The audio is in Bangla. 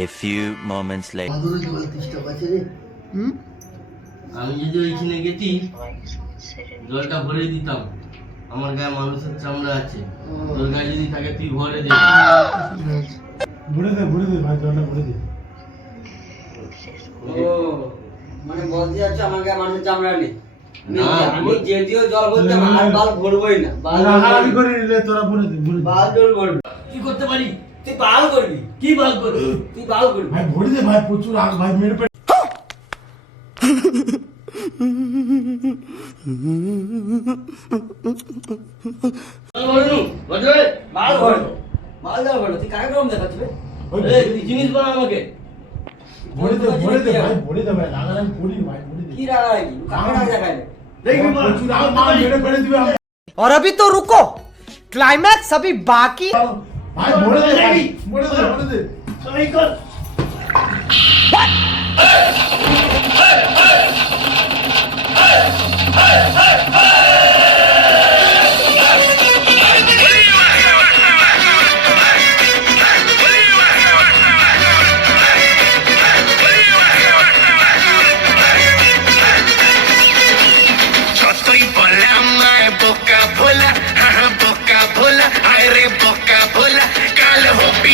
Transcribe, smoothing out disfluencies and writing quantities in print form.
A few moments later. আমি যদি ওইখানে গেছি জলটা ভরে দিতাম, আমার গায়ে মানুষের চামড়া আছে, তোর গায়ে যদি থাকে তুই ভরে দে। ভরে দে ভাই, জলটা ভরে দে। ও মানে বলতে যাচ্ছে আমার গায়ে মানুষের চামড়া নেই। আমি যেদিও জল বলতে আর বাল ভরবই না। বাল হারাহারি করে নিলে তোরা ভরে দে, বাল জল ভরবি। কি করতে পারি? তুই বাল করবি। কি বাল করবি? তুই বাল করবি। ভাই ভরে দে ভাই, প্রচুর আগ ভাই, মেরে পেট। বাল ভর। বাল জল ভর। তুই কাকে কম দেখাচ্ছিস বে? তুই জিনিস বানা আমাকে। ভরে দে ভাই, ভরে দে ভাই, রাগারাগি করি ভাই, ভরে দে। কি রাগারাগি? কাকে রাগ দেখায়? দেখবি বাল। প্রচুর আগ মাল মেরে পেড়ে দিবে আমাকে। और अभी तो रुको, क्लाइमैक्स अभी बाकी। ভাই ভরে দে ভাই, ভরে দে। সবাই কর। Hey!